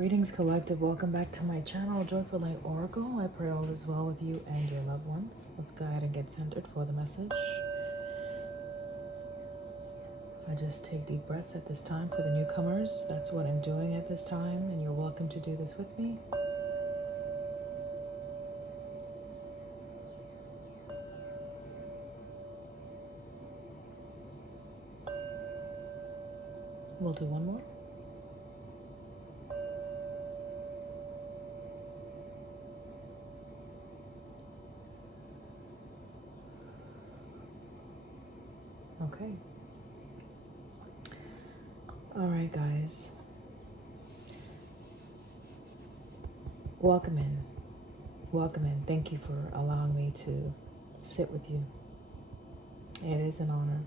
Greetings, collective. Welcome back to my channel, Joyful Light Oracle. I pray all is well with you and your loved ones. Let's go ahead and get centered for the message. I just take deep breaths at this time for the newcomers. That's what I'm doing at this time, and you're welcome to do this with me. We'll do one more. Okay. All right, guys. Welcome in. Welcome in. Thank you for allowing me to sit with you. It is an honor.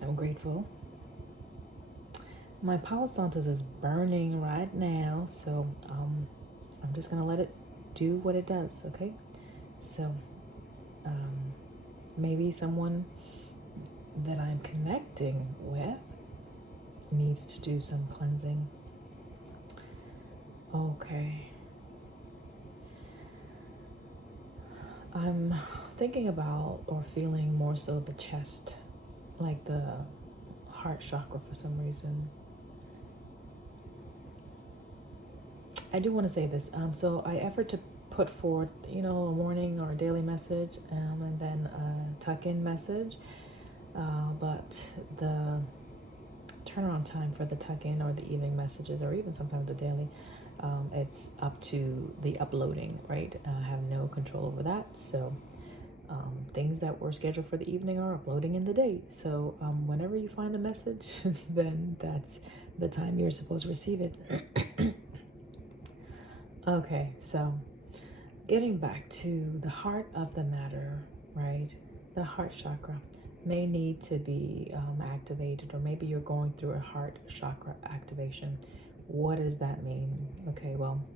I'm grateful. My Palo Santos is burning right now, so I'm just going to let it do what it does, okay? So maybe someone that I'm connecting with needs to do some cleansing. Okay. I'm thinking about or feeling more so the chest, like the heart chakra for some reason. I do want to say this. So I effort to put forth, a morning or a daily message and then a tuck-in message. But the turnaround time for the tuck-in or the evening messages, or even sometimes the daily, it's up to the uploading, right? I have no control over that. So things that were scheduled for the evening are uploading in the day. So whenever you find the message, then that's the time you're supposed to receive it. Okay, so getting back to the heart of the matter, right? The heart chakra may need to be activated, or maybe you're going through a heart chakra activation. What does that mean? Okay, well,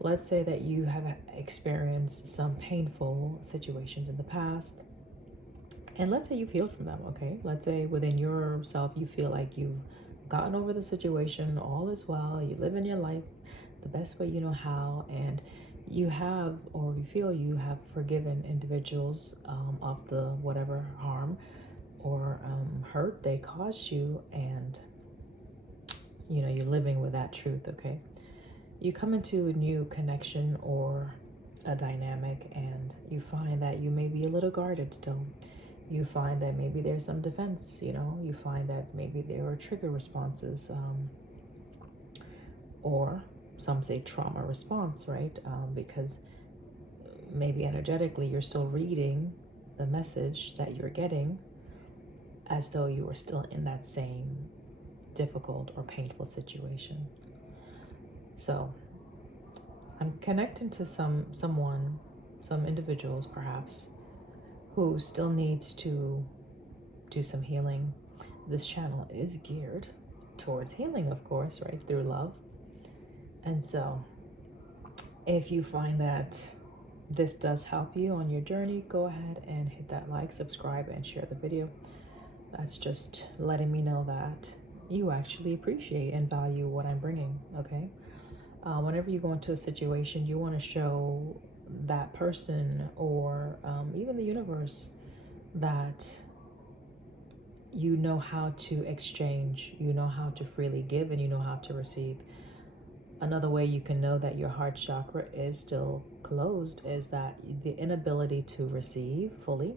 let's say that you have experienced some painful situations in the past, and let's say you've healed from them, okay? Let's say within yourself you feel like you've gotten over the situation, all is well, you live in your life the best way you know how, and you have, or you feel you have forgiven individuals of the whatever harm or hurt they caused you, and you're living with that truth. Okay, you come into a new connection or a dynamic, and you find that you may be a little guarded still. You find that maybe there's some defense. You find that maybe there are trigger responses, or some say trauma response, right? Because maybe energetically you're still reading the message that you're getting as though you were still in that same difficult or painful situation. So I'm connecting to some individuals perhaps who still needs to do some healing. This channel is geared towards healing, of course, right? Through love. And so if you find that this does help you on your journey, go ahead and hit that like, subscribe, and share the video. That's just letting me know that you actually appreciate and value what I'm bringing, okay? Whenever you go into a situation, you want to show that person or even the universe that you know how to exchange, you know how to freely give, and you know how to receive. Another way you can know that your heart chakra is still closed is that the inability to receive fully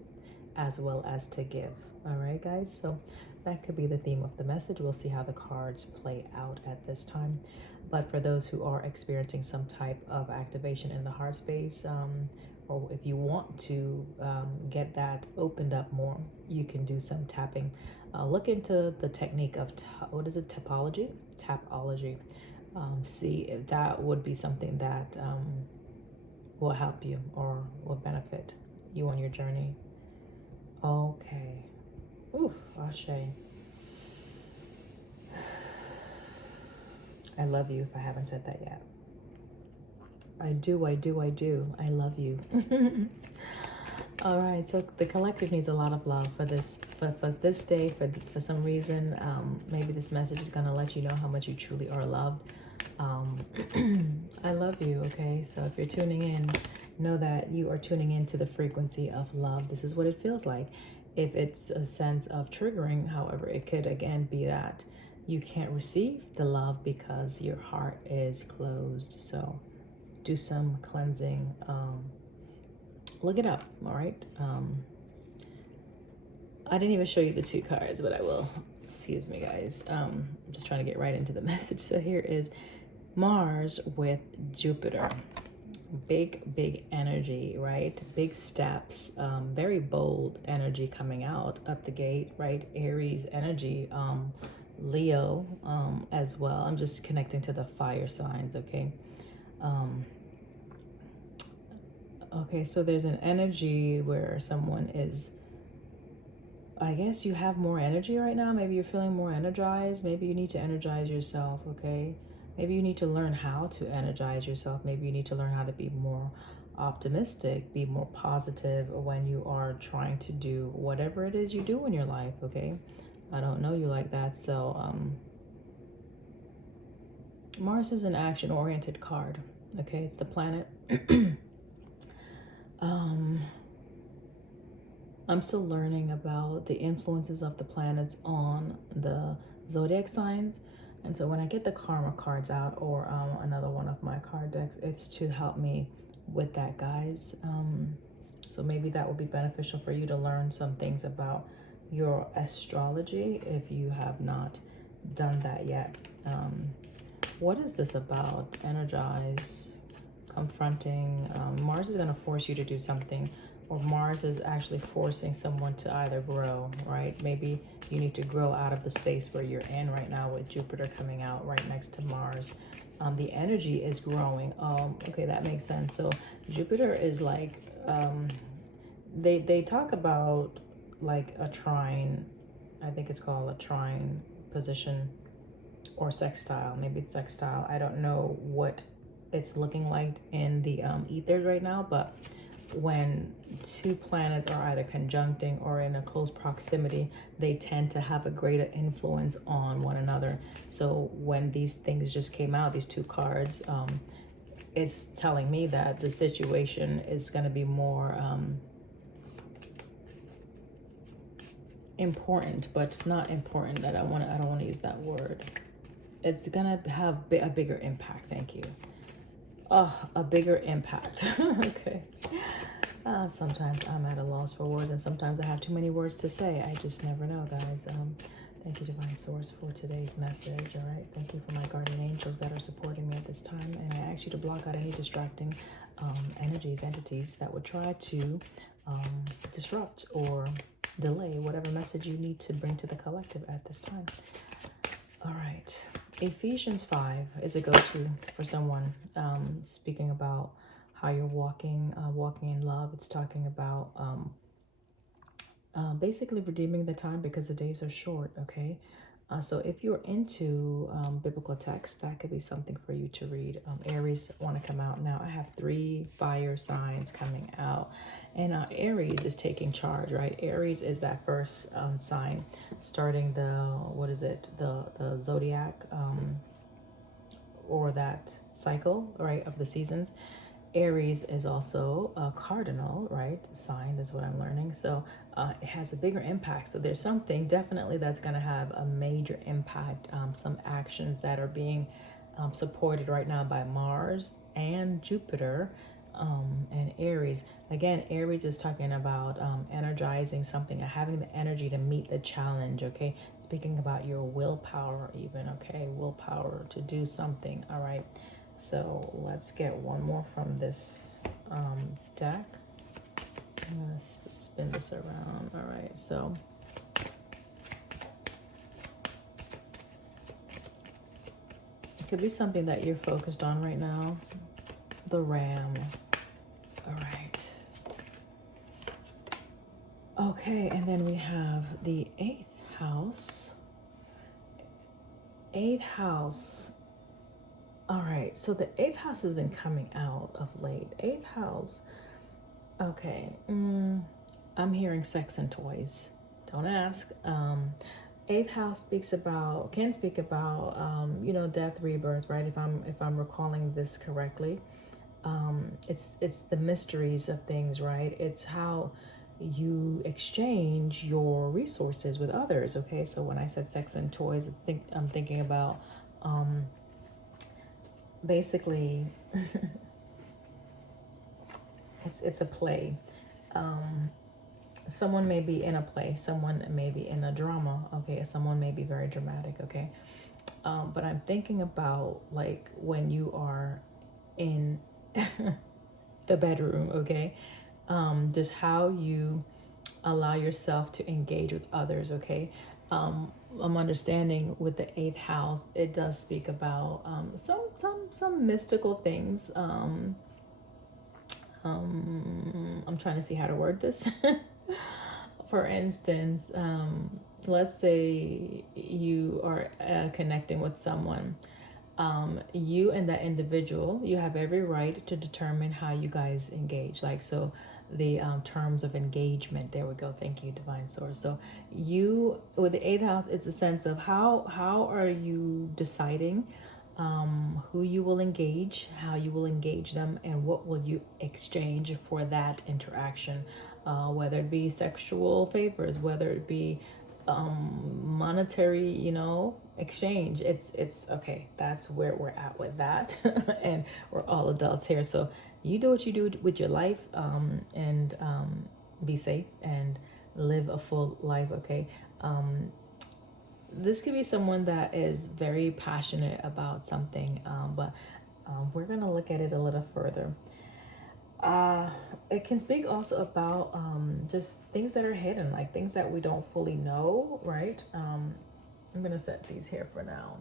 as well as to give. All right, guys? So that could be the theme of the message. We'll see how the cards play out at this time. But for those who are experiencing some type of activation in the heart space, or if you want to get that opened up more, you can do some tapping. Look into the technique of, Tapology? Tapology. See if that would be something that will help you or will benefit you on your journey. Okay. Oof, Ashe. I love you if I haven't said that yet. I do. I love you. All right, so the collective needs a lot of love for this, for this day, for some reason. Maybe this message is going to let you know how much you truly are loved. I love you, okay? So if you're tuning in, know that you are tuning into the frequency of love. This is what it feels like. If it's a sense of triggering, however, it could again be that you can't receive the love because your heart is closed. So do some cleansing. Look it up, all right? I didn't even show you the 2 cards, but I will. Excuse me, guys. I'm just trying to get right into the message. So here is Mars with Jupiter. Big energy, right? Big steps, very bold energy coming out up the gate, right? Aries energy, Leo as well. I'm just connecting to the fire signs, okay? Okay, so there's an energy where someone is, I guess you have more energy right now. Maybe you're feeling more energized. Maybe you need to energize yourself, okay? Maybe you need to learn how to energize yourself. Maybe you need to learn how to be more optimistic, be more positive when you are trying to do whatever it is you do in your life, okay? I don't know you like that. So Mars is an action-oriented card, okay? It's the planet. I'm still learning about the influences of the planets on the zodiac signs. And so when I get the karma cards out, or another one of my card decks, it's to help me with that, guys. So maybe that will be beneficial for you to learn some things about your astrology if you have not done that yet. What is this about? Energize, confronting. Mars is going to force you to do something, or Mars is actually forcing someone to either grow, right? Maybe you need to grow out of the space where you're in right now with Jupiter coming out right next to Mars. The energy is growing. Okay, that makes sense. So Jupiter is like, they talk about like a trine. I think it's called a trine position, or sextile. Maybe it's sextile. I don't know what it's looking like in the ethers right now, but when 2 planets are either conjuncting or in a close proximity, they tend to have a greater influence on one another. So when these things just came out, these 2 cards, it's telling me that the situation is going to be more important, but not important. That I don't want to use that word. It's gonna have a bigger impact. Thank you. A bigger impact. Okay. Sometimes I'm at a loss for words, and sometimes I have too many words to say. I just never know, guys. Thank you, Divine Source, for today's message. All right. Thank you for my guardian angels that are supporting me at this time. And I ask you to block out any distracting energies, entities that would try to disrupt or delay whatever message you need to bring to the collective at this time. All right. Ephesians 5 is a go-to for someone speaking about how you're walking in love. It's talking about basically redeeming the time because the days are short, okay? So if you're into biblical text, that could be something for you to read. Aries want to come out now. I have 3 fire signs coming out, and Aries is taking charge, right? Aries is that first sign starting the zodiac or that cycle, right, of the seasons. Aries is also a cardinal, right, sign is what I'm learning. So it has a bigger impact. So there's something definitely that's going to have a major impact. Some actions that are being supported right now by Mars and Jupiter and Aries. Again, Aries is talking about energizing something, having the energy to meet the challenge, okay? Speaking about your willpower even, okay? Willpower to do something, all right? So let's get one more from this deck. I'm going to spin this around. All right, so it could be something that you're focused on right now. The Ram. All right. Okay, and then we have the 8th house. 8th house. All right, so the 8th house has been coming out of late. 8th house. Okay, I'm hearing sex and toys. Don't ask. Eighth house can speak about, you know, death, rebirth, right? If I'm recalling this correctly, it's the mysteries of things, right? It's how you exchange your resources with others. Okay, so when I said sex and toys, I'm thinking about, basically, it's a play. Someone may be in a play, someone may be in a drama, okay, someone may be very dramatic, okay. But I'm thinking about like when you are in the bedroom, okay, just how you allow yourself to engage with others, okay. I'm understanding with the eighth house, it does speak about some mystical things. I'm trying to see how to word this. For instance, let's say you are connecting with someone. You and that individual, you have every right to determine how you guys engage. Like, so the terms of engagement, there we go. Thank you, Divine Source. So you, with the eighth house, it's a sense of how are you deciding who you will engage, how you will engage them, and what will you exchange for that interaction, whether it be sexual favors, whether it be monetary, you know, exchange. It's okay. That's where we're at with that, and we're all adults here. So you do what you do with your life, and be safe and live a full life. Okay. This could be someone that is very passionate about something, but we're gonna look at it a little further. It can speak also about just things that are hidden, like things that we don't fully know, right? I'm gonna set these here for now.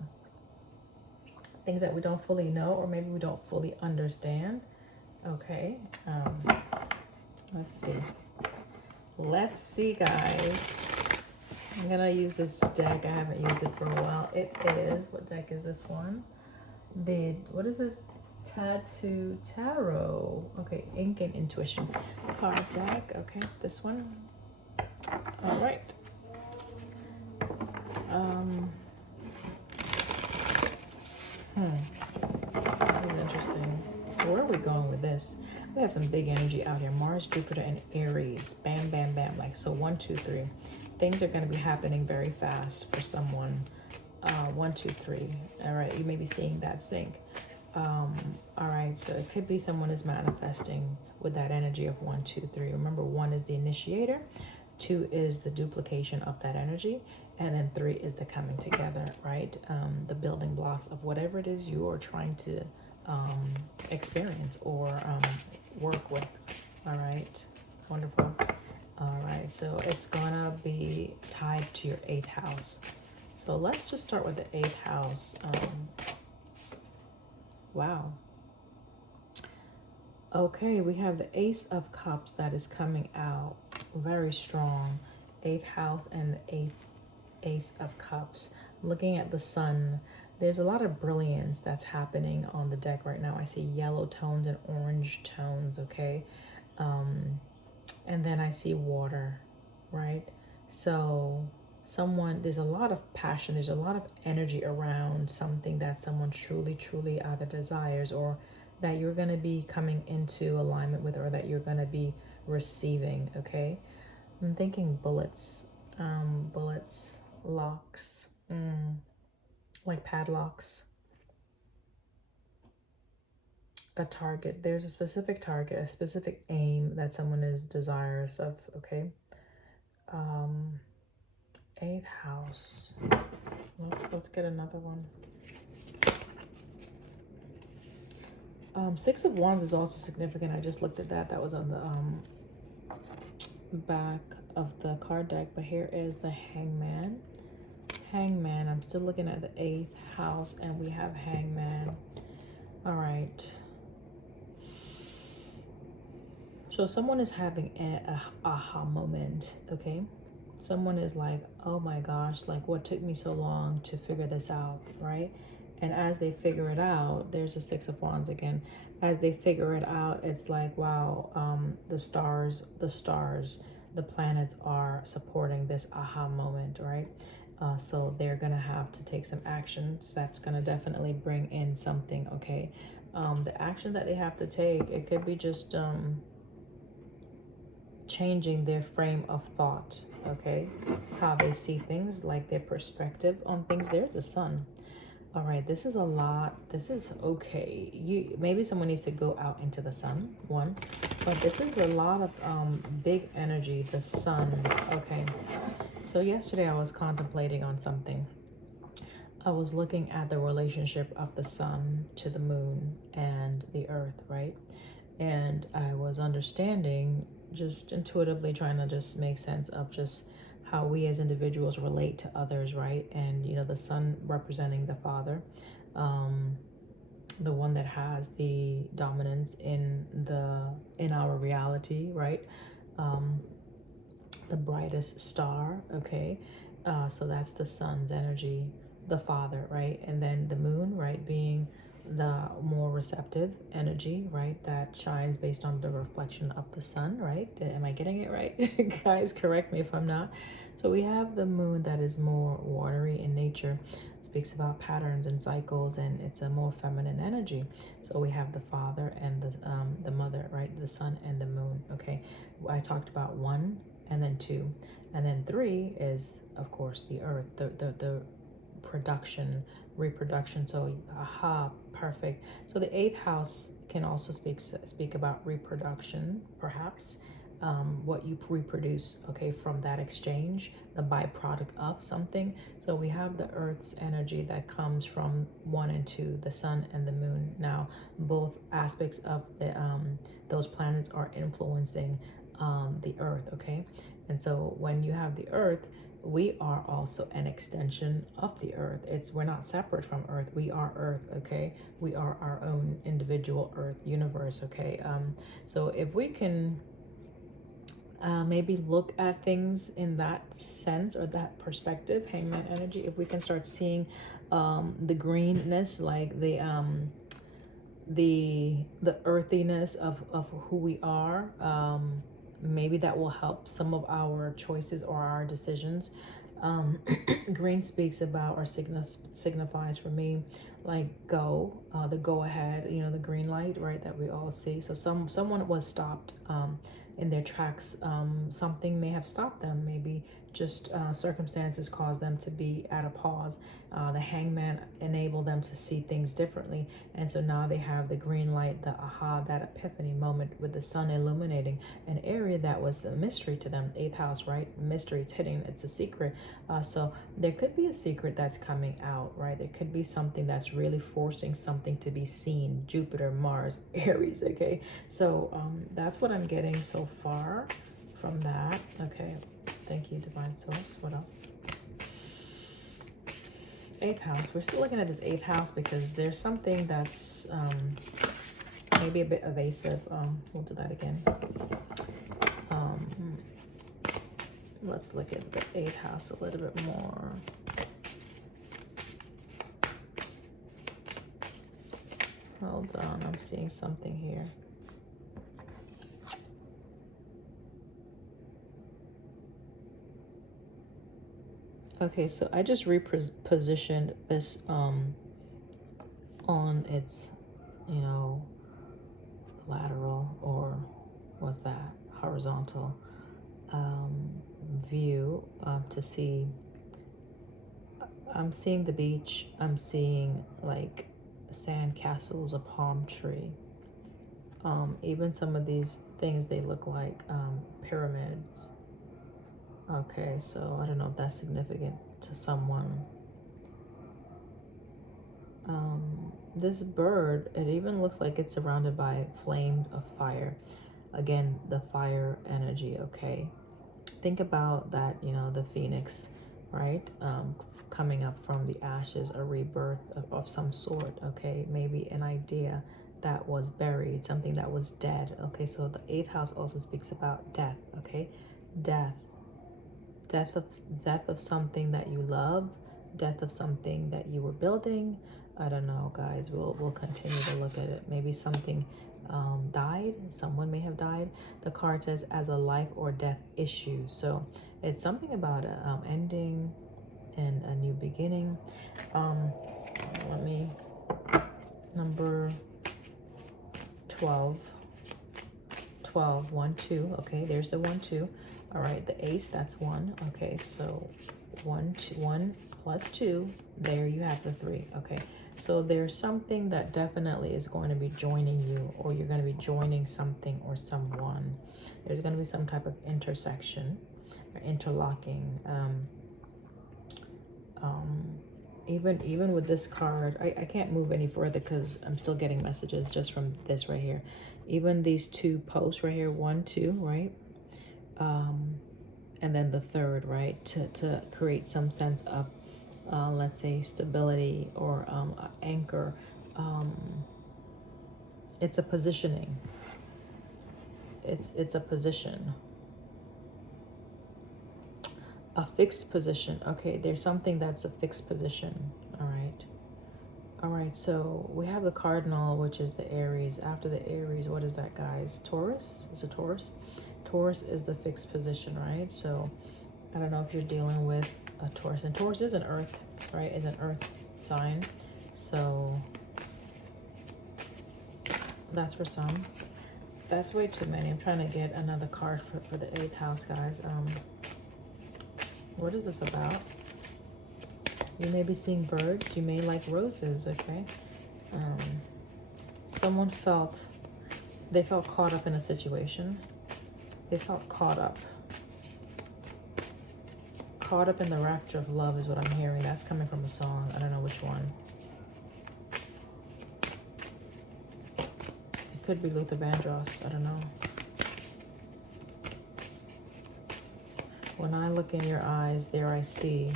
Things that we don't fully know, or maybe we don't fully understand. Okay. Let's see. Let's see, guys. I'm gonna use this deck. I haven't used it for a while. It is, what deck is this one? What is it? Tattoo Tarot. Okay, Ink and Intuition card deck. Okay, this one. All right. This is interesting. Where are we going with this? We have some big energy out here. Mars, Jupiter, and Aries. Bam, bam, bam. Like, so 1, 2, 3. Things are going to be happening very fast for someone. 1, 2, 3. All right, you may be seeing that sync. All right, so it could be someone is manifesting with that energy of 1, 2, 3. Remember, 1 is the initiator, 2 is the duplication of that energy, and then 3 is the coming together, right? The building blocks of whatever it is you are trying to experience or work with. All right, wonderful. All right, so it's gonna be tied to your 8th house. So let's just start with the 8th house. Wow. Okay, we have the Ace of Cups that is coming out very strong. 8th house and the Ace of Cups. Looking at the sun, there's a lot of brilliance that's happening on the deck right now. I see yellow tones and orange tones, okay? And then I see water, right? So there's a lot of passion, there's a lot of energy around something that someone truly, truly either desires, or that you're going to be coming into alignment with, or that you're going to be receiving, okay? I'm thinking bullets, locks, like padlocks. A target, there's a specific target, a specific aim that someone is desirous of, okay? 8th house. Let's get another one. 6 of Wands is also significant. I just looked at that. That was on the back of the card deck. But here is the Hangman. Hangman. I'm still looking at the 8th house, and we have Hangman. All right. So someone is having an aha moment, okay? Someone is like, oh my gosh, like what took me so long to figure this out, right? And as they figure it out, there's a 6 of Wands again. As they figure it out, it's like, wow, the stars, the planets are supporting this aha moment, right? So they're going to have to take some actions. That's going to definitely bring in something, okay? The action that they have to take, it could be just changing their frame of thought, okay? How they see things, like their perspective on things. There's the sun. All right, this is a lot. This is okay. Maybe someone needs to go out into the sun, one. But this is a lot of big energy, the sun, okay? So yesterday I was contemplating on something. I was looking at the relationship of the sun to the moon and the earth, right? And I was understanding, just intuitively trying to just make sense of just how we as individuals relate to others, right? And you know, the sun representing the father, the one that has the dominance in our reality, right? The brightest star, okay? So that's the sun's energy, the father, right? And then the moon, right, being the more receptive energy, right, that shines based on the reflection of the sun, right? Am I getting it right? Guys, correct me if I'm not. So we have the moon that is more watery in nature, speaks about patterns and cycles, and it's a more feminine energy. So we have the father and the mother, right? The sun and the moon, okay? I talked about 1 and then 2, and then 3 is, of course, the earth, the production, reproduction. So aha, perfect. So the 8th house can also speak about reproduction, perhaps, what you reproduce, okay, from that exchange, the byproduct of something. So we have the earth's energy that comes from 1 and 2, the sun and the moon. Now both aspects of the those planets are influencing the earth, okay? And so when you have the earth, we are also an extension of the earth. We're not separate from earth. We are earth, okay? We are our own individual earth universe, okay? So if we can maybe look at things in that sense or that perspective, hangman energy, if we can start seeing the greenness, like the earthiness of who we are, maybe that will help some of our choices or our decisions. Green speaks about, or signifies for me, like the go ahead, you know, the green light, right, that we all see. So someone was stopped in their tracks. Something may have stopped them, maybe just circumstances caused them to be at a pause. The hangman enabled them to see things differently, and so now they have the green light, the aha, that epiphany moment with the sun illuminating an area that was a mystery to them. 8th house, right? Mystery, it's hidden, it's a secret. So there could be a secret that's coming out, right? There could be something that's really forcing something to be seen. Jupiter, Mars, Aries, okay? So that's what I'm getting so far from that. Okay, thank you, Divine Source. What else? 8th house. We're still looking at this 8th house because there's something that's maybe a bit evasive. We'll do that again. Let's look at the 8th house a little bit more. Hold on, I'm seeing something here. Okay, so I just repositioned this on its, you know, lateral, or what's that, horizontal view to see. I'm seeing the beach. I'm seeing like sand castles, a palm tree. Even some of these things, they look like pyramids. Okay, so I don't know if that's significant to someone. This bird, it even looks like it's surrounded by flames of fire. Again, the fire energy, okay? Think about that, you know, the phoenix, right? Coming up from the ashes, a rebirth of some sort, okay? Maybe an idea that was buried, something that was dead, okay? So the 8th house also speaks about death, okay? Death of something that you love, death of something that you were building. I don't know, guys. We'll continue to look at it. Maybe something died. Someone may have died. The card says as a life or death issue. So it's something about ending and a new beginning. Let me, number 12, 1, 2. Okay, there's the 1, 2. All right, the ace, that's 1. Okay, so 1 plus 2, there you have the 3. Okay, so there's something that definitely is going to be joining you, or you're going to be joining something or someone. There's going to be some type of intersection or interlocking. Even with this card, I can't move any further because I'm still getting messages just from this right here. Even these 2 posts right here, 1, 2, right? And then the third, right? To create some sense of, let's say, stability or anchor. It's a positioning. It's a position. A fixed position. Okay, there's something that's a fixed position. All right. All right, so we have the cardinal, which is the Aries. After the Aries, what is that, guys? Taurus? Is it Taurus? Taurus is the fixed position, right? So I don't know if you're dealing with a Taurus. And Taurus is an earth, right? It's an earth sign. So that's for some. That's way too many. I'm trying to get another card for the 8th house, guys. What is this about? You may be seeing birds. You may like roses, okay? Someone felt caught up in a situation. They felt caught up. Caught up in the rapture of love is what I'm hearing. That's coming from a song. I don't know which one. It could be Luther Vandross. I don't know. When I look in your eyes, there I see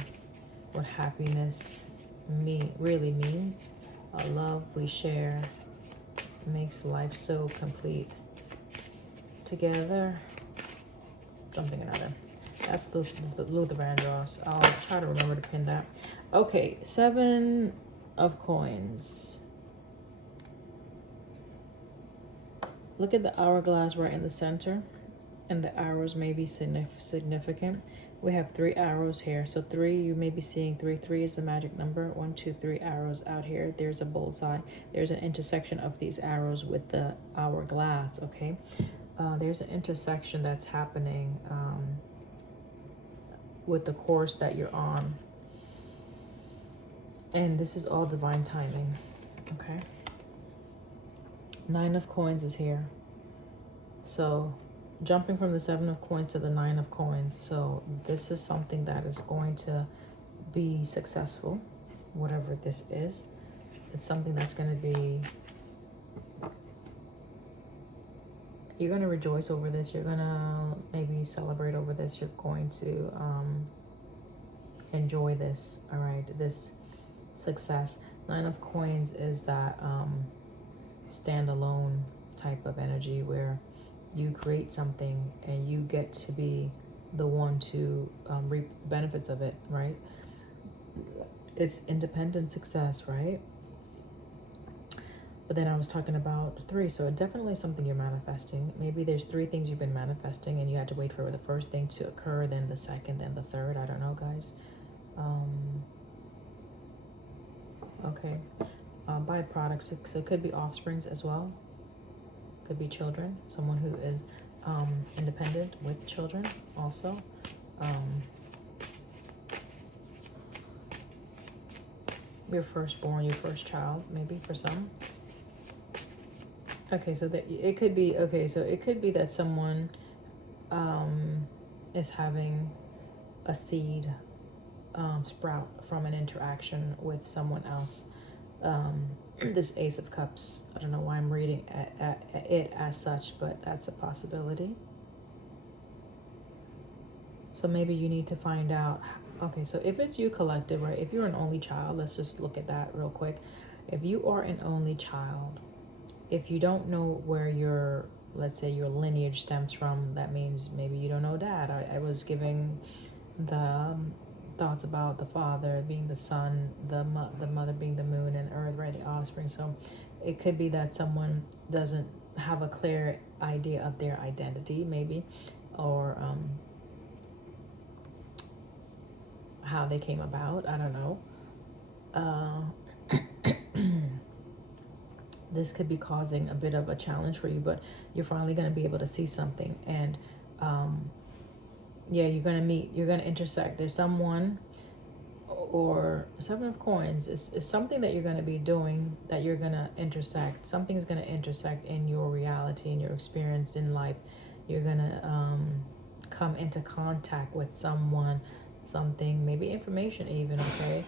what happiness really means. A love we share makes life so complete. Together, something another. That's the Luther Vandross. I'll try to remember to pin that. Okay, 7 of coins. Look at the hourglass right in the center. And the arrows may be significant. We have 3 arrows here. So 3, you may be seeing 3. 3 is the magic number. 1, 2, 3 arrows out here. There's a bullseye. There's an intersection of these arrows with the hourglass, okay? There's an intersection that's happening with the course that you're on. And this is all divine timing, okay? 9 of coins is here. So jumping from the 7 of coins to the 9 of coins. So this is something that is going to be successful, whatever this is. It's something that's going to be, you're going to rejoice over this. You're going to maybe celebrate over this. You're going to enjoy this, all right, this success. 9 of coins is that standalone type of energy where you create something and you get to be the one to reap the benefits of it, right? It's independent success, right? But then I was talking about 3, so definitely something you're manifesting. Maybe there's 3 things you've been manifesting and you had to wait for the first thing to occur, then the second, then the third. I don't know, guys. Okay. Byproducts, so it could be offsprings as well. Could be children, someone who is independent with children also. Your firstborn, your first child, maybe for some. Okay, so that it could be, okay, so it could be that someone is having a seed sprout from an interaction with someone else. This Ace of Cups, I don't know why I'm reading it as such, but that's a possibility. So maybe you need to find out. Okay, so if it's you collective, right? If you're an only child, let's just look at that real quick. If you are an only child, if you don't know where your, let's say your lineage stems from, that means maybe you don't know dad. I was giving the thoughts about the father being the sun, the mother being the moon and earth, right, the offspring. So it could be that someone doesn't have a clear idea of their identity, maybe, or how they came about. I don't know. This could be causing a bit of a challenge for you, but you're finally going to be able to see something. And yeah, you're going to meet, you're going to intersect. There's someone, or Seven of Coins is something that you're going to be doing, that you're going to intersect. Something is going to intersect in your reality, in your experience in life. You're going to come into contact with someone, something, maybe information even, okay?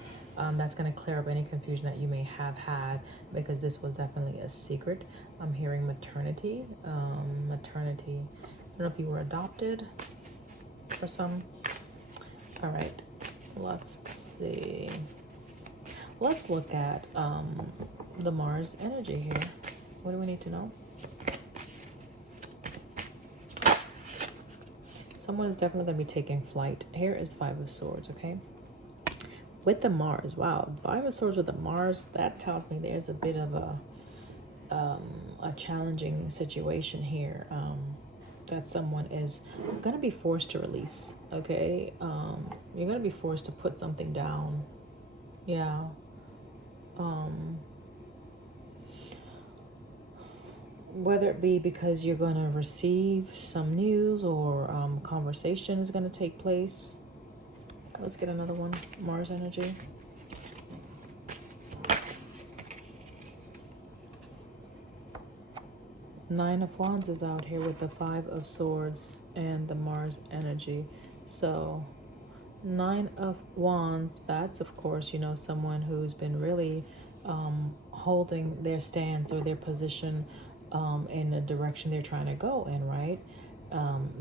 That's going to clear up any confusion that you may have had, because this was definitely a secret. I'm hearing maternity. Maternity. I don't know if you were adopted for some. All right. Let's see. Let's look at the Mars energy here. What do we need to know? Someone is definitely going to be taking flight. Here is Five of Swords, okay? With the Mars, wow, Five of Swords with the Mars, that tells me there's a bit of a challenging situation here. That someone is going to be forced to release, okay? You're going to be forced to put something down. Yeah. Whether it be because you're going to receive some news, or conversation is going to take place. Let's get another one. Mars energy. Nine of Wands is out here with the Five of Swords and the Mars energy. So Nine of Wands, that's of course, you know, someone who's been really holding their stance or their position in the direction they're trying to go in, right?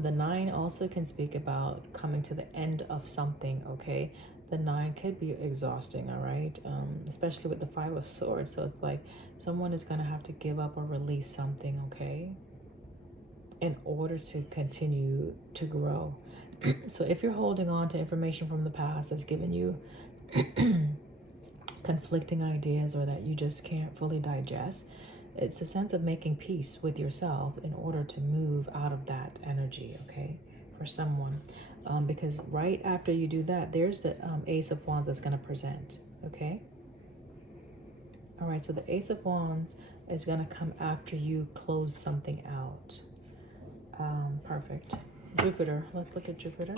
The Nine also can speak about coming to the end of something, okay? The Nine could be exhausting, all right? Especially with the Five of Swords. So it's like someone is going to have to give up or release something, okay? In order to continue to grow. So if you're holding on to information from the past that's given you conflicting ideas, or that you just can't fully digest, it's a sense of making peace with yourself in order to move out of that energy, okay, for someone. Because right after you do that, there's the Ace of Wands that's going to present, okay? All right, so the Ace of Wands is going to come after you close something out. Perfect. Jupiter. Let's look at Jupiter.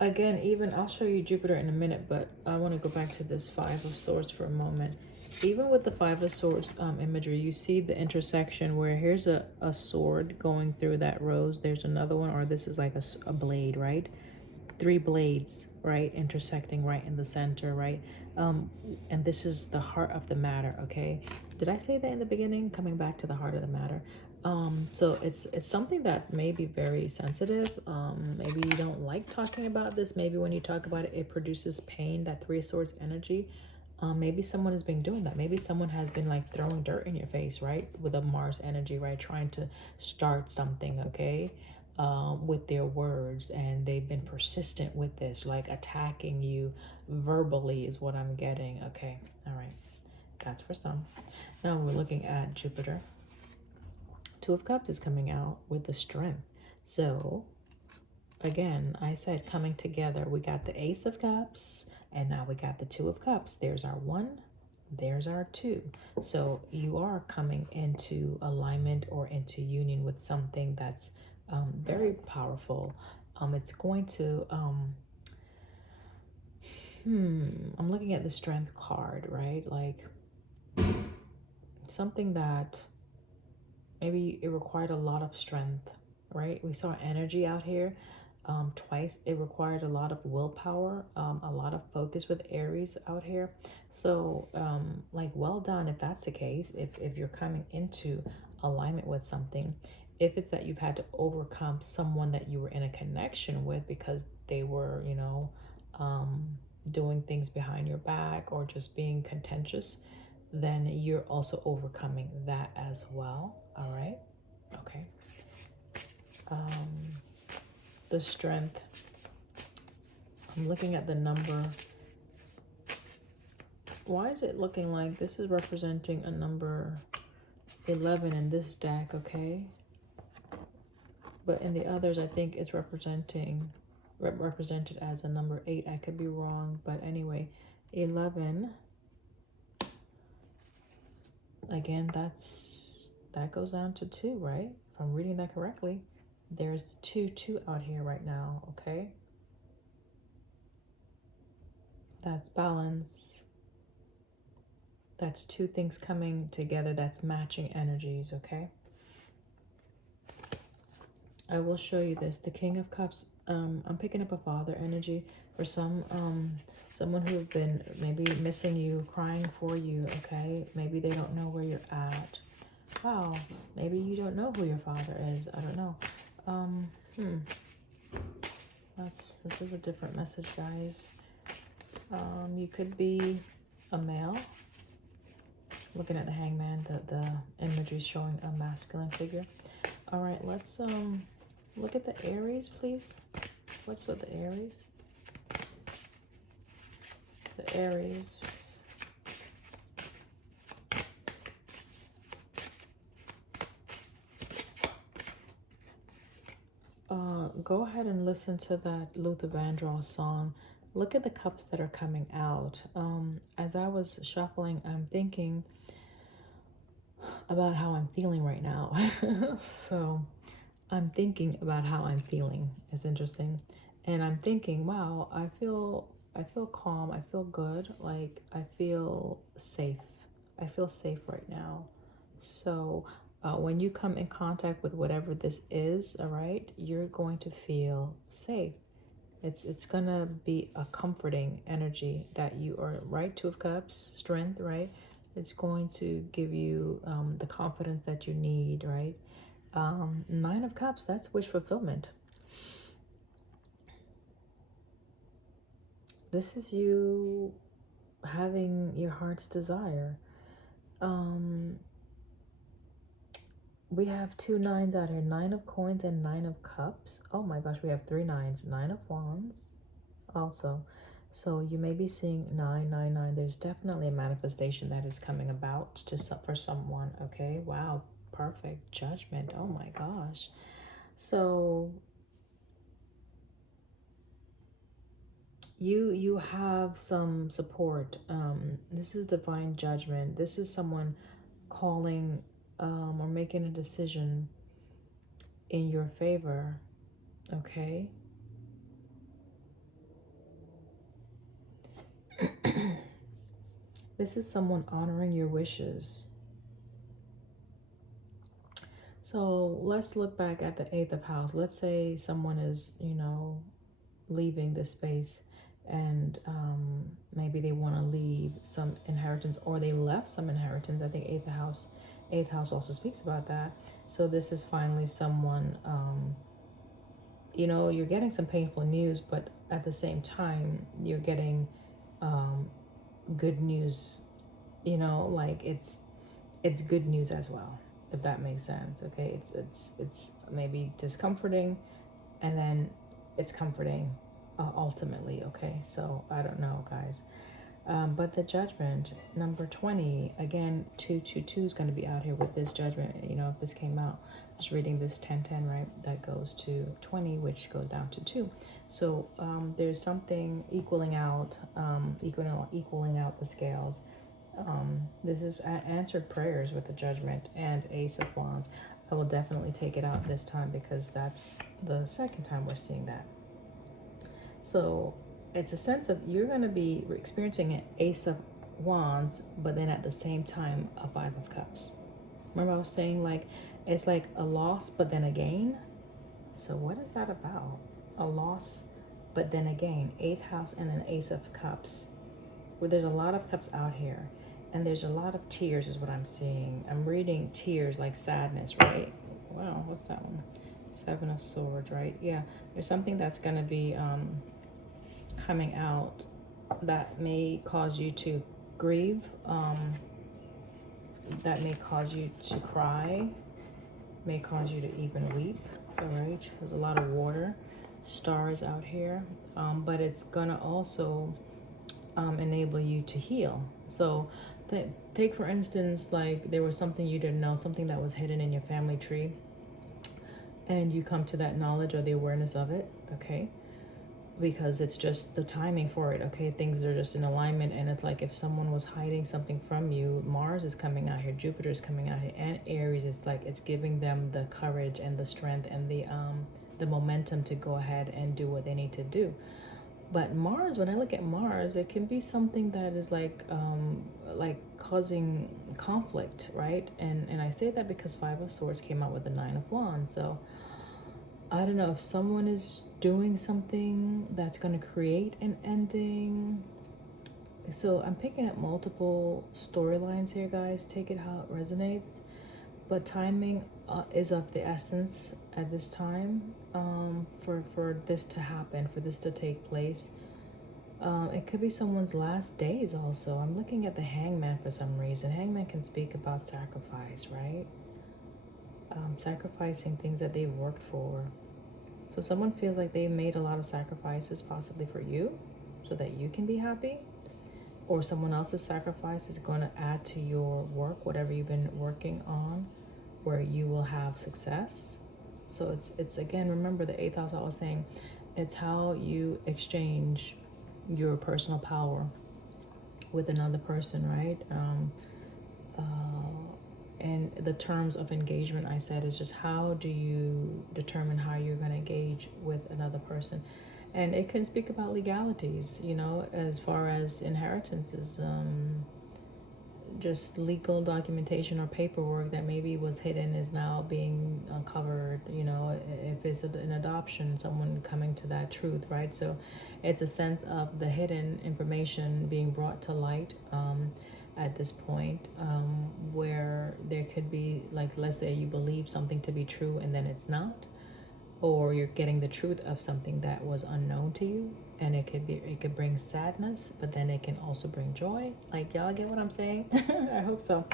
Again, even I'll show you Jupiter in a minute, but I want to go back to this Five of Swords for a moment. Even with the Five of Swords imagery, you see the intersection where here's a sword going through that rose. There's another one, or this is like a blade, right? Three blades, right? Intersecting right in the center, right? And this is the heart of the matter, okay? Did I say that in the beginning? Coming back to the heart of the matter. So it's something that may be very sensitive. Maybe you don't like talking about this. Maybe when you talk about it, it produces pain, that Three of Swords energy. Maybe someone has been doing that. Maybe someone has been like throwing dirt in your face, right? With a Mars energy, right? Trying to start something, okay? With their words, and they've been persistent with this, like attacking you verbally is what I'm getting. Okay, all right, that's for some. Now we're looking at Jupiter. Two of Cups is coming out with the Strength. So again, I said coming together, we got the Ace of Cups, and now we got the Two of Cups. There's our one, there's our two. So you are coming into alignment or into union with something that's very powerful. It's going to, I'm looking at the Strength card, right? Like something that maybe it required a lot of strength, right? We saw energy out here twice. It required a lot of willpower, a lot of focus with Aries out here. So like, well done if that's the case, if you're coming into alignment with something. If it's that you've had to overcome someone that you were in a connection with because they were, you know, doing things behind your back or just being contentious, then you're also overcoming that as well. All right. Okay. The Strength. I'm looking at the number. Why is it looking like this is representing a number 11 in this deck, okay? But in the others, I think it's represented as a number 8. I could be wrong, but anyway, 11. Again, that goes down to 2, right? If I'm reading that correctly, there's 2 out here right now, okay? That's balance. That's 2 things coming together. That's matching energies, okay? I will show you this. The King of Cups, I'm picking up a father energy for someone who have been maybe missing you, crying for you, okay? Maybe they don't know where you're at. Wow, maybe you don't know who your father is. I don't know. This is a different message, guys. You could be a male. Looking at the Hangman, the imagery is showing a masculine figure. All right, let's look at the Aries, please. What's with the Aries? The Aries. Go ahead and listen to that Luther Vandross song. Look at the cups that are coming out. As I was shuffling, I'm thinking about how I'm feeling right now. So I'm thinking about how I'm feeling. It's interesting. And I'm thinking, wow, I feel calm. I feel good. Like I feel safe. I feel safe right now. So when you come in contact with whatever this is, all right, you're going to feel safe. It's gonna be a comforting energy that you are, right? 2 of Cups, strength, right? It's going to give you the confidence that you need, right? 9 of Cups, that's wish fulfillment. This is you having your heart's desire. We have 2 9s out here, 9 of Coins and 9 of Cups. Oh my gosh, we have 3 9s, 9 of Wands also. So you may be seeing 999. There's definitely a manifestation that is coming about for someone, okay? Wow, perfect. Judgment. Oh my gosh. So you have some support. This is divine judgment. This is someone calling or making a decision in your favor, okay? This is someone honoring your wishes. So let's look back at the 8th of house. Let's say someone is, leaving this space and maybe they want to leave some inheritance, or they left some inheritance. I think eighth house also speaks about that. So this is finally someone, you're getting some painful news, but at the same time you're getting good news, like it's good news as well, if that makes sense. Okay, it's maybe discomforting and then it's comforting ultimately. Okay, so I don't know, guys. But the judgment, number 20, again, 222 is going to be out here with this judgment. If this came out, just reading this 1010, right, that goes to 20, which goes down to 2. So there's something equaling out the scales. This is answered prayers with the judgment and Ace of Wands. I will definitely take it out this time because that's the second time we're seeing that. So it's a sense of you're going to be experiencing an Ace of Wands, but then at the same time a 5 of Cups. Remember I was saying, like, it's like a loss but then a gain. So what is that about? A loss but then a gain. 8th house and an Ace of Cups. Where there's a lot of cups out here, and there's a lot of tears is what I'm seeing. I'm reading tears like sadness, right? Wow, what's that one? 7 of Swords, right? Yeah, there's something that's going to be coming out that may cause you to grieve, that may cause you to cry, may cause you to even weep. All right, there's a lot of water, stars out here, but it's gonna also enable you to heal. So take for instance, like there was something you didn't know, something that was hidden in your family tree, and you come to that knowledge or the awareness of it, okay? Because it's just the timing for it, okay? Things are just in alignment, and it's like if someone was hiding something from you, Mars is coming out here, Jupiter is coming out here, and Aries, it's like it's giving them the courage and the strength and the momentum to go ahead and do what they need to do. But Mars, when I look at Mars, it can be something that is like causing conflict, right? And I say that because Five of Swords came out with the Nine of Wands. So I don't know if someone is doing something that's going to create an ending. So I'm picking up multiple storylines here, guys. Take it how it resonates. But timing is of the essence at this time, for this to happen, for this to take place. It could be someone's last days also. I'm looking at the Hangman for some reason. Hangman can speak about sacrifice, right? Sacrificing things that they've worked for. So someone feels like they made a lot of sacrifices possibly for you so that you can be happy. Or someone else's sacrifice is going to add to your work, whatever you've been working on, where you will have success. So it's again, remember the 8th house I was saying, it's how you exchange your personal power with another person, right? And the terms of engagement I said is just how do you determine how you're going to engage with another person. And it can speak about legalities, you know, as far as inheritances, just legal documentation or paperwork that maybe was hidden is now being uncovered, you know, if it's an adoption, someone coming to that truth, right? So it's a sense of the hidden information being brought to light at this point, where there could be, like, let's say you believe something to be true and then it's not, or you're getting the truth of something that was unknown to you, and it could bring sadness, but then it can also bring joy. Like, y'all get what I'm saying? I hope so.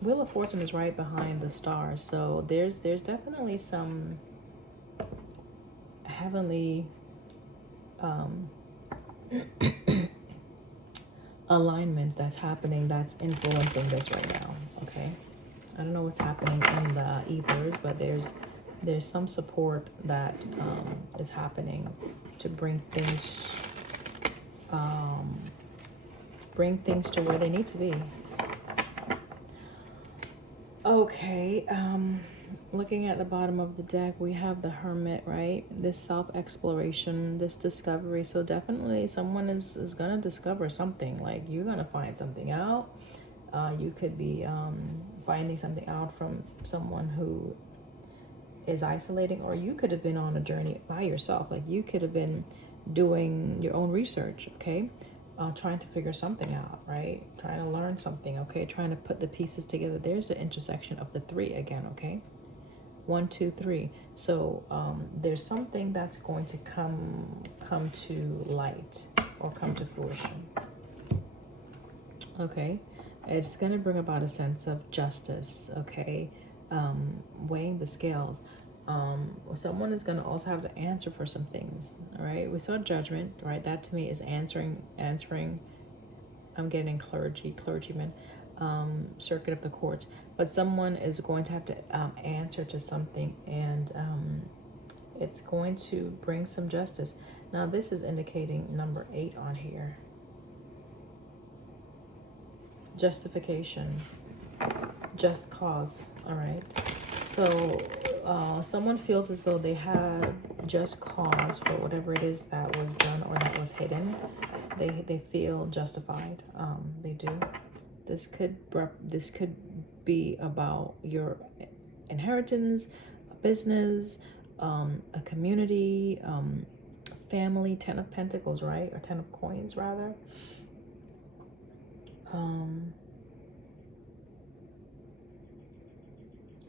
Wheel of Fortune is right behind the stars, so there's definitely some heavenly alignments that's happening, that's influencing this right now. Okay, I don't know what's happening in the ethers, but there's some support that is happening to bring things to where they need to be. Okay, looking at the bottom of the deck, we have the Hermit, right? This self-exploration, this discovery. So definitely someone is gonna discover something. Like, you're gonna find something out. You could be finding something out from someone who is isolating, or you could have been on a journey by yourself. Like, you could have been doing your own research, okay? Trying to figure something out, right? Trying to learn something, okay? Trying to put the pieces together. There's the intersection of the 3 again, okay? 1, 2, 3. So there's something that's going to come to light or come to fruition, okay? It's going to bring about a sense of justice, okay? Weighing the scales. Someone is going to also have to answer for some things. All right, we saw Judgment, right? That to me is answering. I'm getting clergyman, circuit of the courts, but someone is going to have to answer to something, and it's going to bring some justice. Now this is indicating number 8 on here. Justification, just cause. All right, so someone feels as though they had just cause for whatever it is that was done or that was hidden. They feel justified. They do. This could be about your inheritance, a business, a community, family. 10 of Pentacles, right? Or 10 of Coins, rather.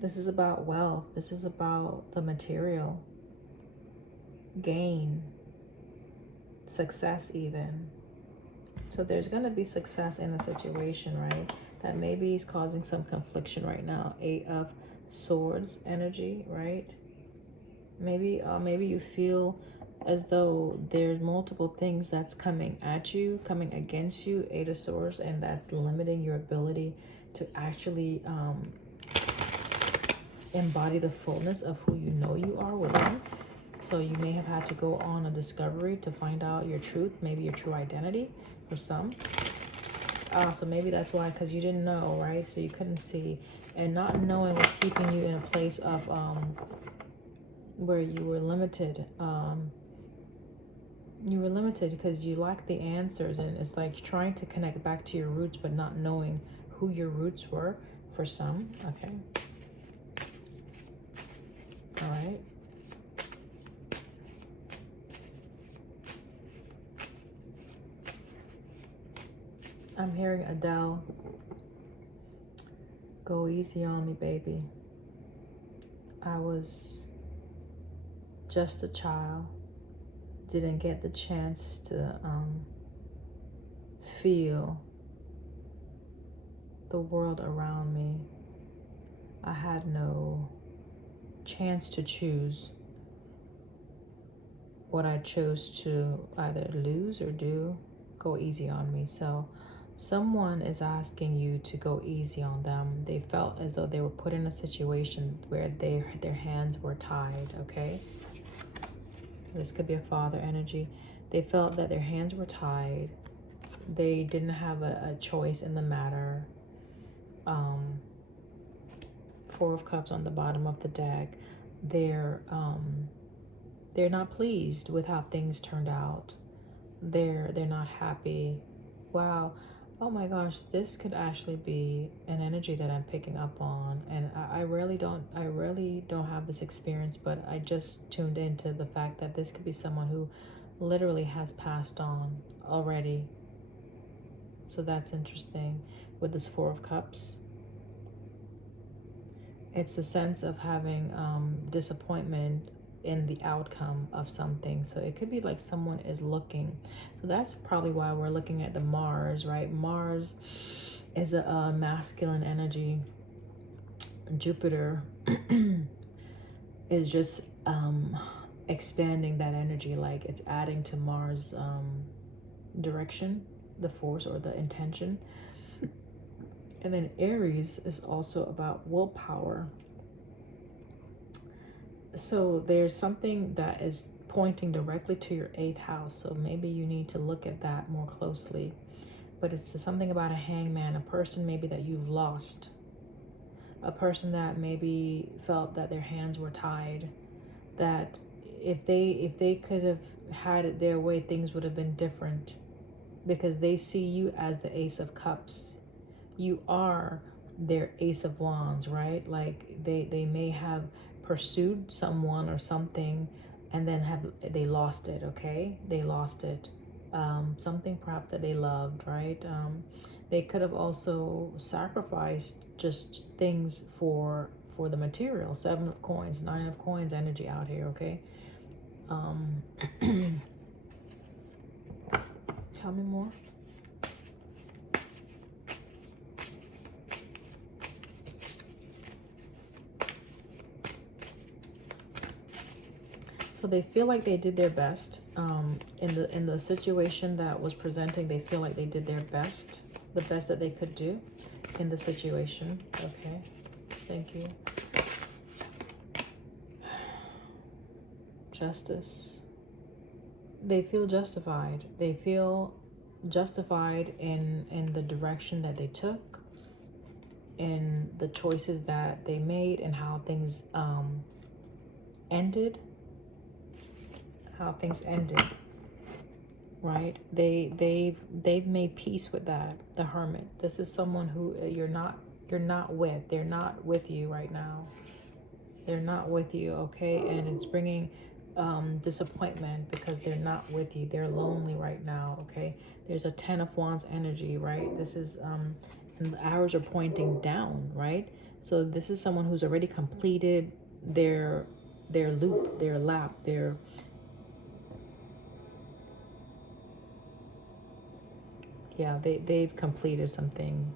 This is about wealth. This is about the material gain, success even. So there's going to be success in a situation, right? That maybe is causing some confliction right now. 8 of Swords energy, right? Maybe you feel as though there's multiple things that's coming at you, coming against you, Eight of Swords, and that's limiting your ability to actually embody the fullness of who you know you are within. So you may have had to go on a discovery to find out your truth, maybe your true identity for some. So maybe that's why, because you didn't know, right? So you couldn't see, and not knowing was keeping you in a place of where you were limited. You were limited because you lacked the answers, and it's like trying to connect back to your roots, but not knowing who your roots were for some. Okay. All right. I'm hearing Adele. Go easy on me, baby. I was just a child. Didn't get the chance to feel the world around me. I had no chance to choose what I chose to either lose or do. Go easy on me. So someone is asking you to go easy on them. They felt as though they were put in a situation where their hands were tied, okay? This could be a father energy. They felt that their hands were tied. They didn't have a choice in the matter. Four of Cups on the bottom of the deck. They're not pleased with how things turned out. They're not happy. Wow. Oh my gosh, this could actually be an energy that I'm picking up on, and I really don't have this experience, but I just tuned into the fact that this could be someone who literally has passed on already. So that's interesting with this Four of Cups. It's a sense of having disappointment in the outcome of something. So it could be like someone is looking. So that's probably why we're looking at the Mars, right? Mars is a masculine energy. Jupiter is just expanding that energy, like it's adding to Mars direction, the force or the intention. And then Aries is also about willpower. So there's something that is pointing directly to your 8th house. So maybe you need to look at that more closely. But it's something about a hangman, a person maybe that you've lost. A person that maybe felt that their hands were tied. That if they could have had it their way, things would have been different. Because they see you as the Ace of Cups. You are their Ace of Wands, right? Like they may have pursued someone or something and then they lost it, okay? They lost it. Something perhaps that they loved, right? They could have also sacrificed just things for the material. 7 of Coins, 9 of Coins energy out here, okay? Tell me more. So they feel like they did their best in the situation that was presenting. They feel like they did their best, the best that they could do in the situation. Okay, thank you. Justice. They feel justified. They feel justified in the direction that they took, in the choices that they made, and how things ended. How things ended, right? They've made peace with that. The Hermit. This is someone who you're not with. They're not with you right now. They're not with you, okay? And it's bringing disappointment because they're not with you. They're lonely right now, okay? There's a 10 of Wands energy, right? This is and the arrows are pointing down, right? So this is someone who's already completed their loop, their lap, they've completed something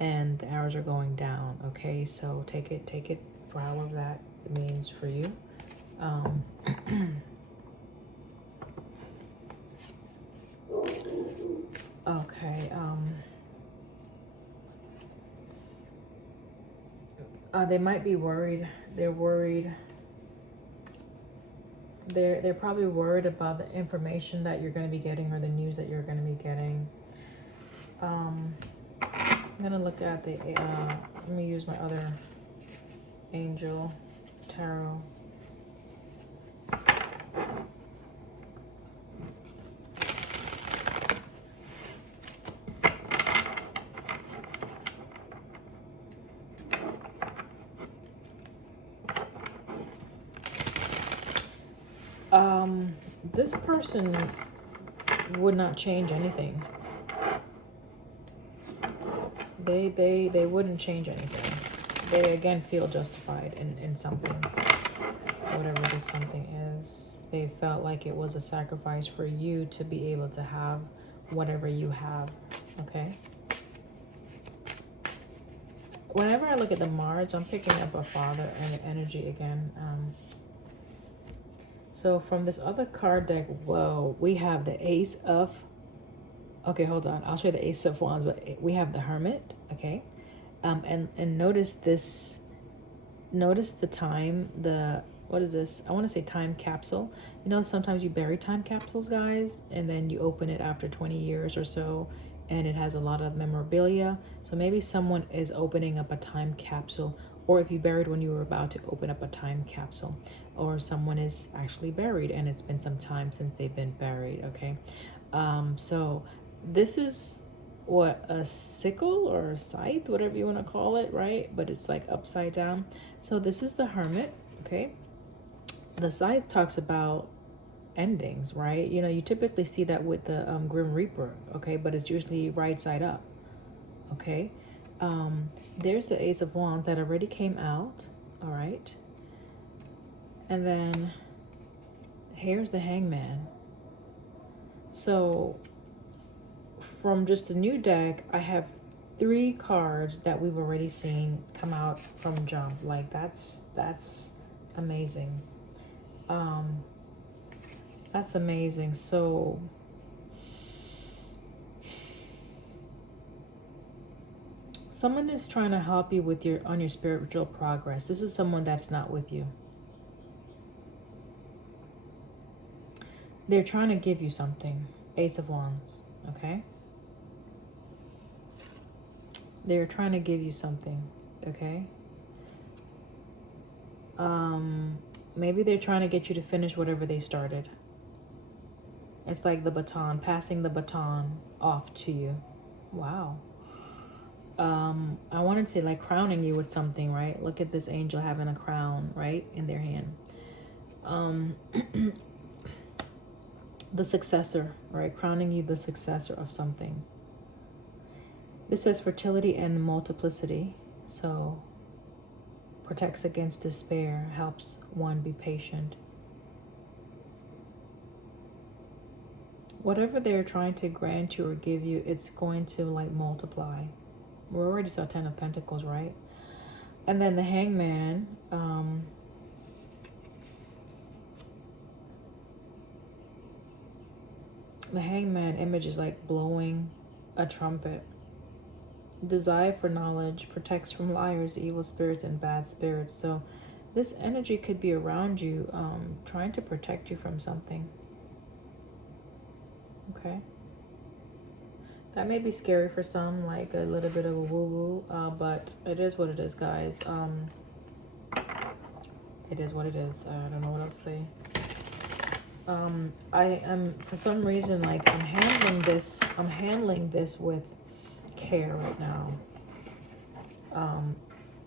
and the arrows are going down, okay? So take it for however that means for you. They might be worried. They're worried. They're probably worried about the information that you're going to be getting, or the news that you're going to be getting. I'm going to look at the, let me use my other angel tarot. This person would not change anything. They wouldn't change anything. They again feel justified in something, whatever this something is. They felt like it was a sacrifice for you to be able to have whatever you have. Okay. Whenever I look at the Mars, I'm picking up a father and energy again. So from this other card deck, whoa, we have the Ace of, okay, hold on. I'll show you the Ace of Wands, but we have the Hermit, okay? And notice this, notice the time, what is this? I want to say time capsule. You know, sometimes you bury time capsules, guys, and then you open it after 20 years or so, and it has a lot of memorabilia. So maybe someone is opening up a time capsule, or if you buried when you were about to open up a time capsule, or someone is actually buried and it's been some time since they've been buried, okay? So this is what, a sickle or a scythe, whatever you want to call it, right? But it's like upside down. So this is the Hermit, okay? The scythe talks about endings, right? You know, you typically see that with the Grim Reaper, okay? But it's usually right side up, okay? There's the Ace of Wands that already came out, all right? And then here's the Hangman. So from just the new deck, I have 3 cards that we've already seen come out from jump. Like that's amazing. That's amazing. So someone is trying to help you with on your spiritual progress. This is someone that's not with you. They're trying to give you something. Ace of Wands, okay? They're trying to give you something, okay? Maybe they're trying to get you to finish whatever they started. It's like the baton, passing the baton off to you. Wow. I wanted to say like crowning you with something, right? Look at this angel having a crown, right, in their hand. The successor, right? Crowning you the successor of something. This says fertility and multiplicity. So protects against despair, helps one be patient. Whatever they're trying to grant you or give you, it's going to like multiply. We already saw 10 of Pentacles, right? And then the Hangman, the Hangman image is like blowing a trumpet. Desire for knowledge protects from liars, evil spirits, and bad spirits. So this energy could be around you, trying to protect you from something. Okay. That may be scary for some, like a little bit of a woo-woo, but it is what it is, guys. It is what it is. I don't know what else to say. I am, for some reason, like I'm handling this with care right now.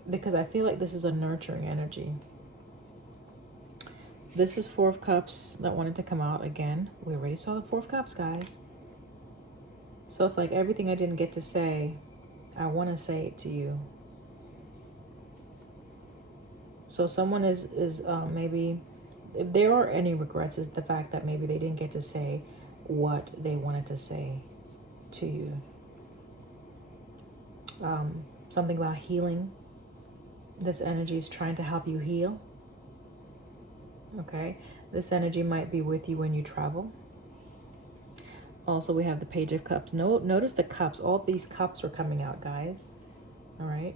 Because I feel like this is a nurturing energy. This is 4 of Cups that wanted to come out again. We already saw the 4 of Cups, guys. So it's like everything I didn't get to say, I want to say it to you. So someone is maybe, if there are any regrets, is the fact that maybe they didn't get to say what they wanted to say to you. Something about healing. This energy is trying to help you heal. Okay. This energy might be with you when you travel. Also, we have the Page of Cups. Notice the cups. All of these cups are coming out, guys. All right.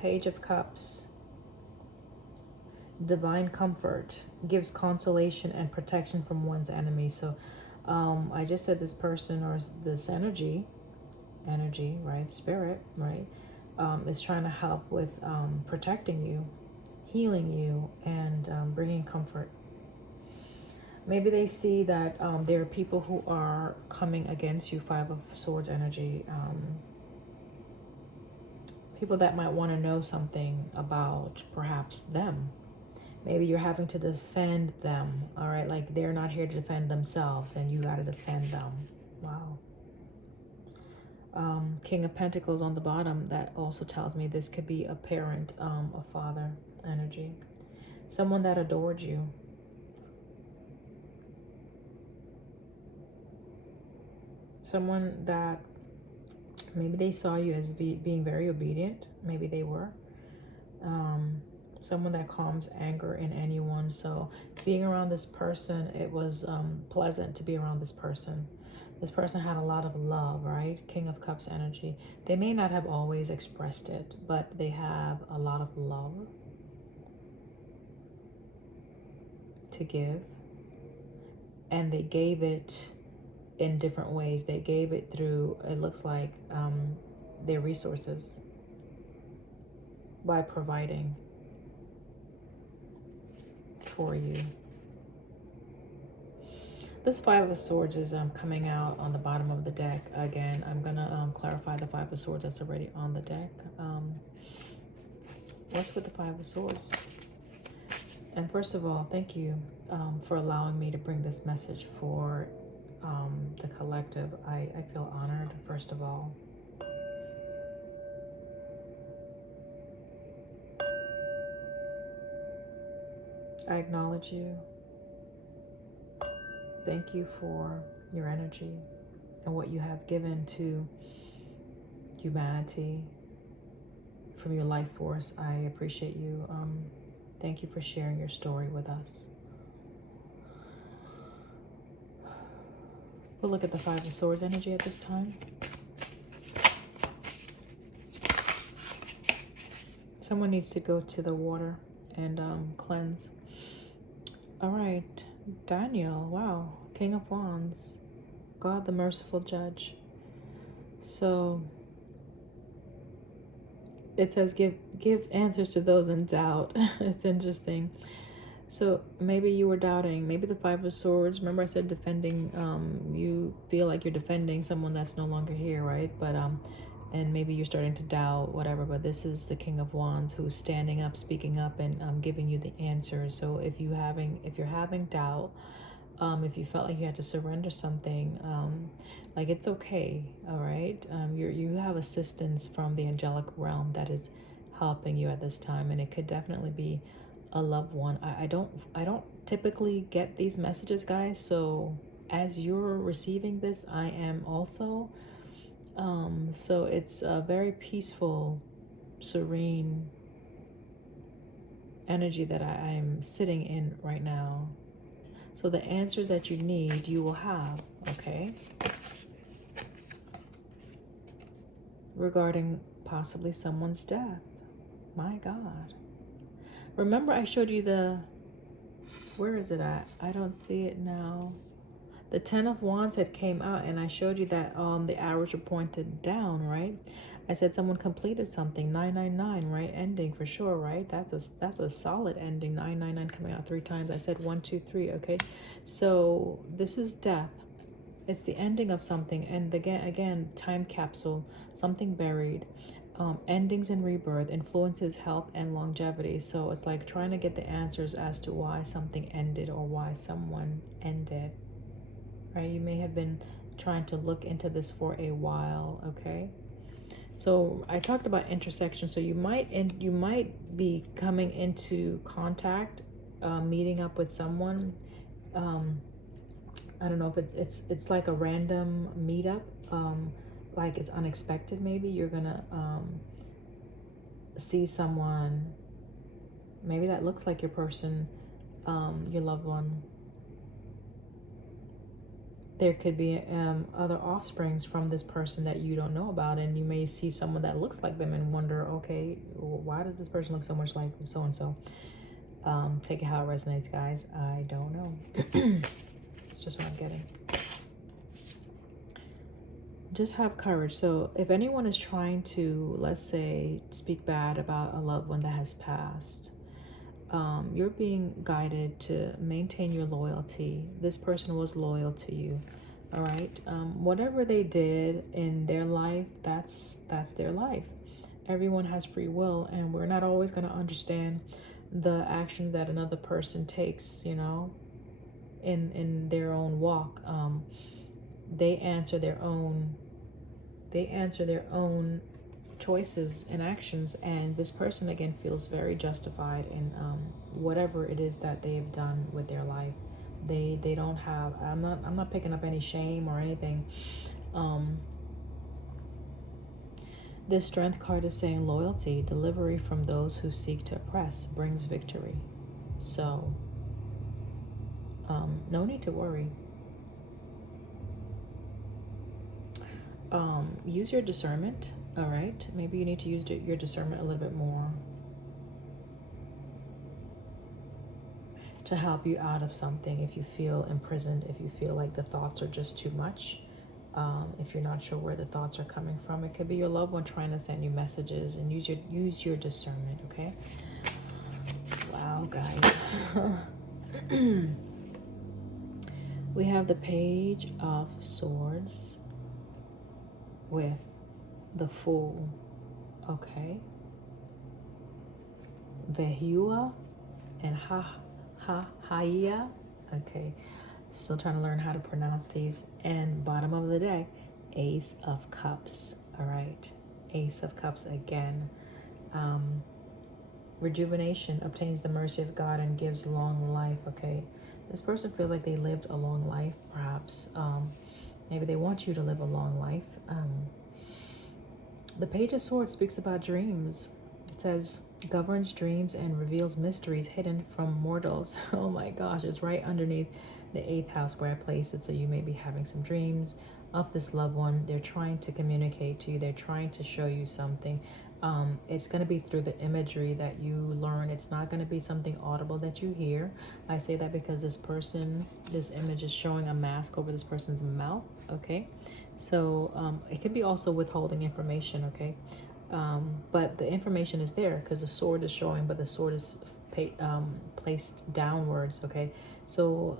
Page of Cups. Divine comfort, gives consolation and protection from one's enemies. So I just said this person or this energy, right? Spirit, right? Is trying to help with protecting you, healing you, and bringing comfort. Maybe they see that there are people who are coming against you, Five of Swords energy. People that might want to know something about perhaps them. Maybe you're having to defend them, all right? Like they're not here to defend themselves and you got to defend them. Wow. King of Pentacles on the bottom, that also tells me this could be a parent, a father energy. Someone that adored you. Someone that maybe they saw you as being very obedient. Maybe they were. Someone that calms anger in anyone. So being around this person, it was pleasant to be around this person. This person had a lot of love, right? King of Cups energy. They may not have always expressed it, but they have a lot of love to give. And they gave it in different ways. They gave it through, it looks like, their resources, by providing for you. This Five of Swords is coming out on the bottom of the deck. Again, I'm going to clarify the Five of Swords that's already on the deck. What's with the Five of Swords? And first of all, thank you for allowing me to bring this message for the collective. I feel honored, first of all. I acknowledge you. Thank you for your energy and what you have given to humanity from your life force. I appreciate you. Thank you for sharing your story with us. We'll look at the Five of Swords energy at this time. Someone needs to go to the water and cleanse. All right, Daniel, wow, King of Wands, God the merciful judge. So it says gives answers to those in doubt. It's interesting. So maybe you were doubting, maybe the Five of Swords, remember I said defending, you feel like you're defending someone that's no longer here, right? But and maybe you're starting to doubt, whatever, but this is the King of Wands who's standing up, speaking up, and giving you the answers. So if you're having doubt, if you felt like you had to surrender something, like it's okay, all right? You have assistance from the angelic realm that is helping you at this time, and it could definitely be a loved one. I don't typically get these messages, guys, so as you're receiving this, I am also. So it's a very peaceful, serene energy that I'm sitting in right now. So the answers that you need, you will have, okay? Regarding possibly someone's death. My God. Remember I showed you where is it at? I don't see it now. The Ten of Wands had came out, and I showed you that the arrows were pointed down, right? I said someone completed something, 999, right? Ending for sure, right? That's a solid ending, 999 coming out 3 times. I said 1, 2, 3, okay? So this is death. It's the ending of something, and again, time capsule, something buried. Endings and rebirth influences health and longevity. So it's like trying to get the answers as to why something ended or why someone ended. Right, you may have been trying to look into this for a while, okay? So I talked about intersection. So you might be coming into contact, meeting up with someone. I don't know if it's like a random meetup, like it's unexpected. Maybe you're gonna see someone. Maybe that looks like your person, your loved one. there could be other offsprings from this person that you don't know about, and you may see someone that looks like them and wonder, okay, why does this person look so much like so and so? Take it how it resonates, guys. I don't know. It's just what I'm getting. Just have courage. So if anyone is trying to, let's say, speak bad about a loved one that has passed, you're being guided to maintain your loyalty. This person was loyal to you. All right. Whatever they did in their life, that's their life. Everyone has free will, and we're not always going to understand the actions that another person takes, you know, in their own walk. They answer their own choices and actions, and this person again feels very justified in whatever it is that they have done with their life. They don't have, I'm not picking up any shame or anything. This strength card is saying loyalty, delivery from those who seek to oppress brings victory. So no need to worry. Use your discernment. All right, maybe you need to use your discernment a little bit more to help you out of something. If you feel imprisoned, if you feel like the thoughts are just too much, if you're not sure where the thoughts are coming from, it could be your loved one trying to send you messages, and use your discernment. Okay. Wow, guys. We have the Page of Swords with the Fool. Okay. Vehua and Haya. Okay. Still trying to learn how to pronounce these. And bottom of the deck, Ace of Cups. All right. Ace of Cups again. Rejuvenation obtains the mercy of God and gives long life. Okay. This person feels like they lived a long life, perhaps. Maybe they want you to live a long life. The Page of Swords speaks about dreams. It says, governs dreams and reveals mysteries hidden from mortals. Oh my gosh, it's right underneath the 8th house where I placed it. So you may be having some dreams of this loved one. They're trying to communicate to you. They're trying to show you something. It's going to be through the imagery that you learn. It's not going to be something audible that you hear. I say that because this image is showing a mask over this person's mouth. Okay. So it could be also withholding information. Okay. But the information is there because the sword is showing, but the sword is placed downwards. Okay. So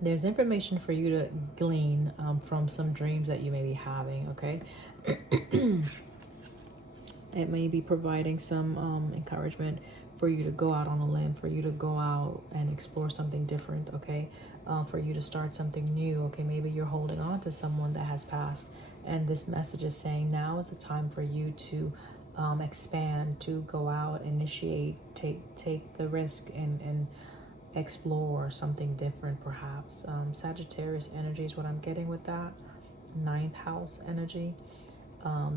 there's information for you to glean from some dreams that you may be having. Okay. It may be providing some encouragement for you to go out on a limb, for you to go out and explore something different, okay? For you to start something new, okay? Maybe you're holding on to someone that has passed, and this message is saying now is the time for you to expand, to go out, initiate, take the risk, and explore something different, perhaps. Sagittarius energy is what I'm getting with that. 9th house energy.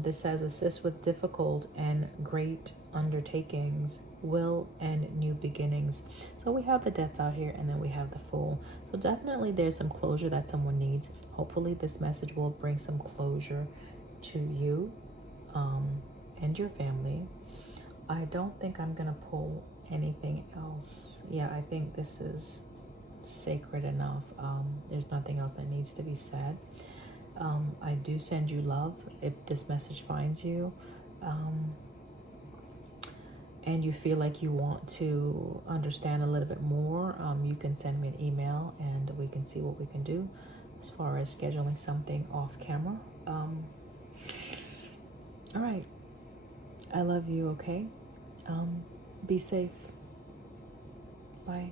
This says assist with difficult and great undertakings, will and new beginnings. So we have the Death out here, and then we have the Fool. So definitely there's some closure that someone needs. Hopefully this message will bring some closure to you and your family. I don't think I'm gonna pull anything else. Yeah, I think this is sacred enough. There's nothing else that needs to be said. I do send you love if this message finds you, and you feel like you want to understand a little bit more. You can send me an email and we can see what we can do as far as scheduling something off camera. All right. I love you, okay? Be safe. Bye.